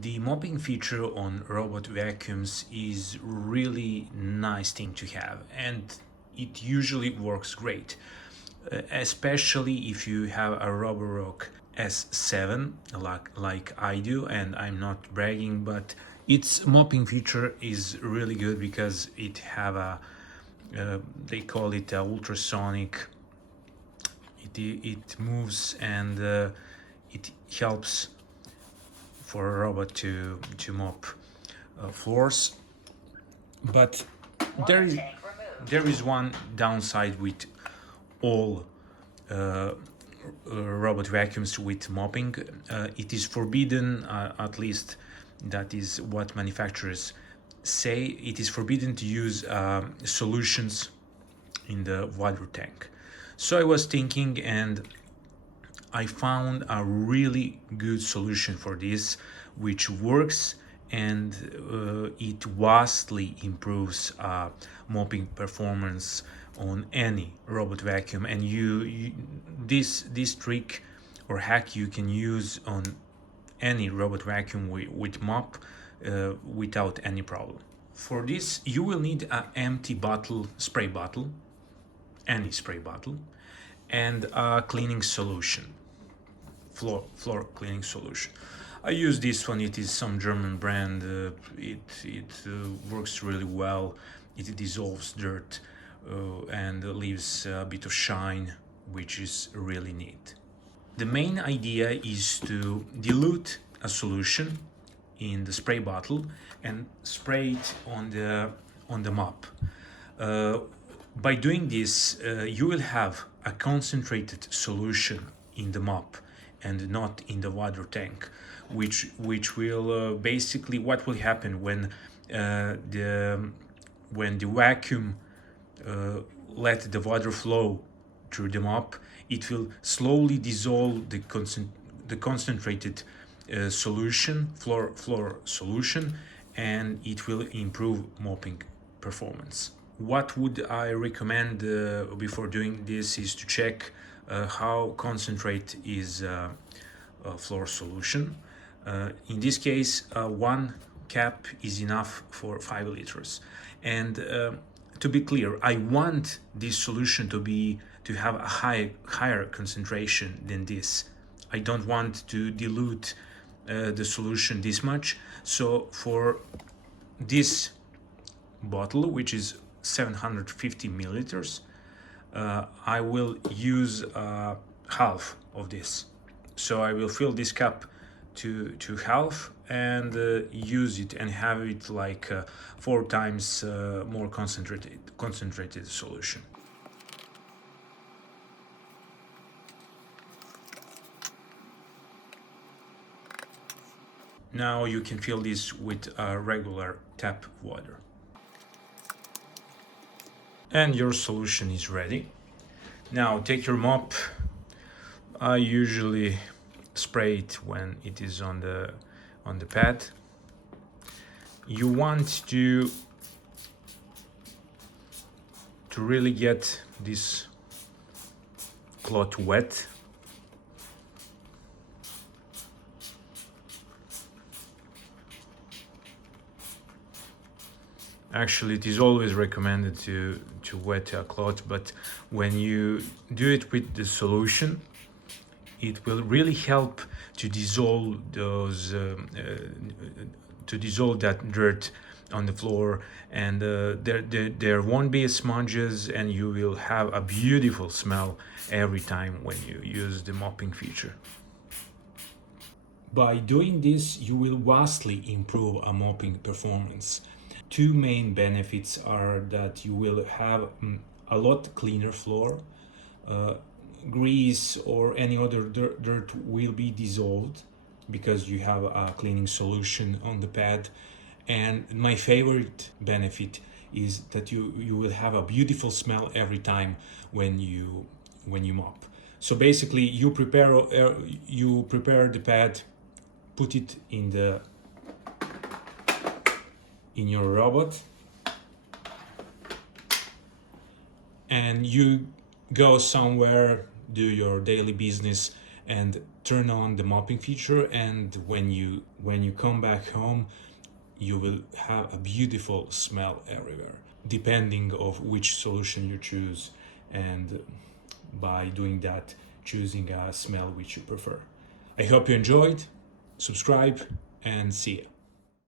The mopping feature on robot vacuums is really nice thing to have, and it usually works great, especially if you have a Roborock S7 like I do. And I'm not bragging, but its mopping feature is really good because it have a they call it a ultrasonic. It moves and it helps for a robot to mop floors. But there is there is one downside with all robot vacuums with mopping. It is forbidden, at least that is what manufacturers say. It is forbidden to use solutions in the water tank. So I was thinking, and I found a really good solution for this, which works, and it vastly improves mopping performance on any robot vacuum. And this trick or hack you can use on any robot vacuum with mop without any problem. For this, you will need an empty bottle, spray bottle, any spray bottle, and a cleaning solution, floor cleaning solution. I use this one. It is some German brand. It works really well. It dissolves dirt and leaves a bit of shine, which is really neat. The main idea is to dilute a solution in the spray bottle and spray it on the mop. By doing this, you will have a concentrated solution in the mop and not in the water tank, which will basically, what will happen when the vacuum let the water flow through the mop, it will slowly dissolve the concentrated solution, floor solution, and it will improve mopping performance. What would I recommend before doing this is to check how concentrate is floor solution. In this case, one cap is enough for 5 liters. And to be clear, I want this solution to have a higher concentration than this. I don't want to dilute the solution this much. So for this bottle, which is 750 milliliters, I will use half of this. So I will fill this cup to half and use it and have it like 4 times more concentrated solution. Now you can fill this with regular tap water. And your solution is ready. Now take your mop. I usually spray it when it is on the pad. You want to really get this cloth wet. Actually, it is always recommended to wet a cloth, but when you do it with the solution, it will really help to dissolve that dirt on the floor, and there won't be smudges, and you will have a beautiful smell every time when you use the mopping feature. By doing this, you will vastly improve a mopping performance. 2 main benefits are that you will have a lot cleaner floor. Grease or any other dirt will be dissolved because you have a cleaning solution on the pad. And my favorite benefit is that you will have a beautiful smell every time when you mop. So basically, you prepare the pad, put it in your robot, and you go somewhere, do your daily business, and turn on the mopping feature, and when you come back home, you will have a beautiful smell everywhere, depending of which solution you choose, and by doing that, choosing a smell which you prefer. I hope you enjoyed. Subscribe and see you.